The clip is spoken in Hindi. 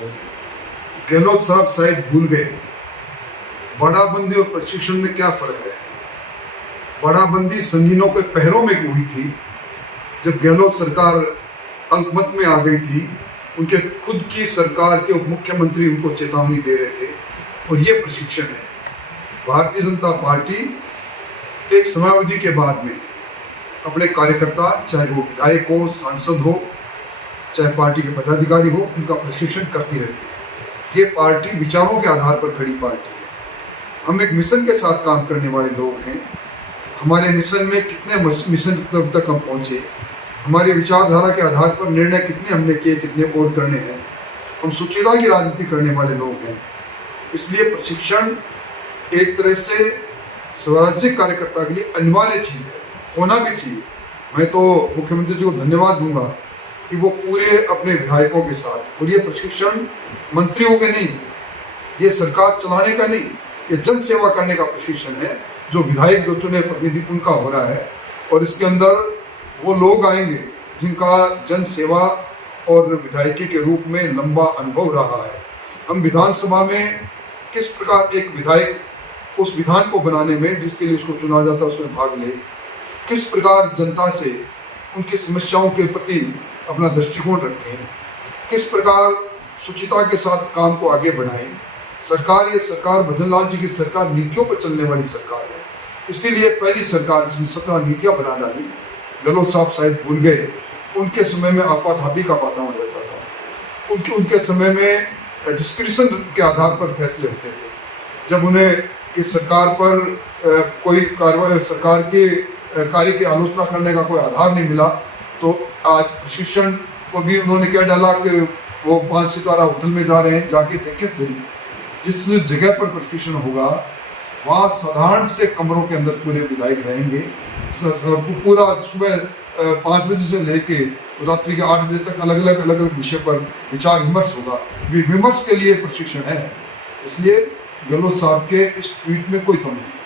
दोस्तों, गहलोत साहब शायद भूल गए बड़ाबंदी और प्रशिक्षण में क्या फर्क है। बड़ाबंदी संगीनों के पैरों में हुई थी जब गहलोत सरकार अल्पमत में आ गई थी। उनके खुद की सरकार के उप मुख्यमंत्री उनको चेतावनी दे रहे थे और ये प्रशिक्षण है। भारतीय जनता पार्टी एक समयावधि के बाद में अपने कार्यकर्ता, चाहे वो विधायक हो, सांसद हो, चाहे पार्टी के पदाधिकारी हो, उनका प्रशिक्षण करती रहती है। ये पार्टी विचारों के आधार पर खड़ी पार्टी है। हम एक मिशन के साथ काम करने वाले लोग हैं। हमारे मिशन में कितने मिशन तक हम पहुँचे, हमारी विचारधारा के आधार पर निर्णय कितने हमने किए, कितने और करने हैं। हम सुचिता की राजनीति करने वाले लोग हैं। इसलिए प्रशिक्षण एक तरह से स्वराज्य कार्यकर्ता के लिए अनिवार्य चीज़ है, होना भी चाहिए। मैं तो मुख्यमंत्री जी को धन्यवाद दूंगा कि वो पूरे अपने विधायकों के साथ, और ये प्रशिक्षण मंत्रियों के नहीं, ये सरकार चलाने का नहीं, ये जन सेवा करने का प्रशिक्षण है जो विधायक जो चुने प्रतिनिधि उनका हो रहा है। और इसके अंदर वो लोग आएंगे जिनका जन सेवा और विधायकी के रूप में लंबा अनुभव रहा है। हम विधानसभा में किस प्रकार एक विधायक उस विधान को बनाने में जिसके लिए उसको चुना जाता है उसमें भाग ले, किस प्रकार जनता से उनकी समस्याओं के प्रति अपना दृष्टिकोण रखें, किस प्रकार शुचिता के साथ काम को आगे बढ़ाएं। सरकार, ये सरकार भजनलाल जी की सरकार नीतियों पर चलने वाली सरकार है। इसीलिए पहली सरकार जिसने 17 नीतियाँ बना डाली, गहलोत साहब शायद भूल गए। उनके समय में आपाधापी का वातावरण रहता था। उनके समय में डिस्क्रिप्शन के आधार पर फैसले होते थे। जब उन्हें किस सरकार पर कोई कार्रवाई, सरकार के कार्य की आलोचना करने का कोई आधार नहीं मिला, तो आज प्रशिक्षण को भी उन्होंने क्या डाला कि वो 5 सितारा होटल में जा रहे हैं। जाके देखें सही, जिस जगह पर प्रशिक्षण होगा वहाँ साधारण से कमरों के अंदर पूरे विधायक रहेंगे। पूरा सुबह 5 बजे से लेके रात्रि के 8 बजे तक अलग अलग विषय पर विचार विमर्श होगा। विमर्श के लिए प्रशिक्षण है। इसलिए गहलोत साहब के इस ट्वीट में कोई कमी नहीं।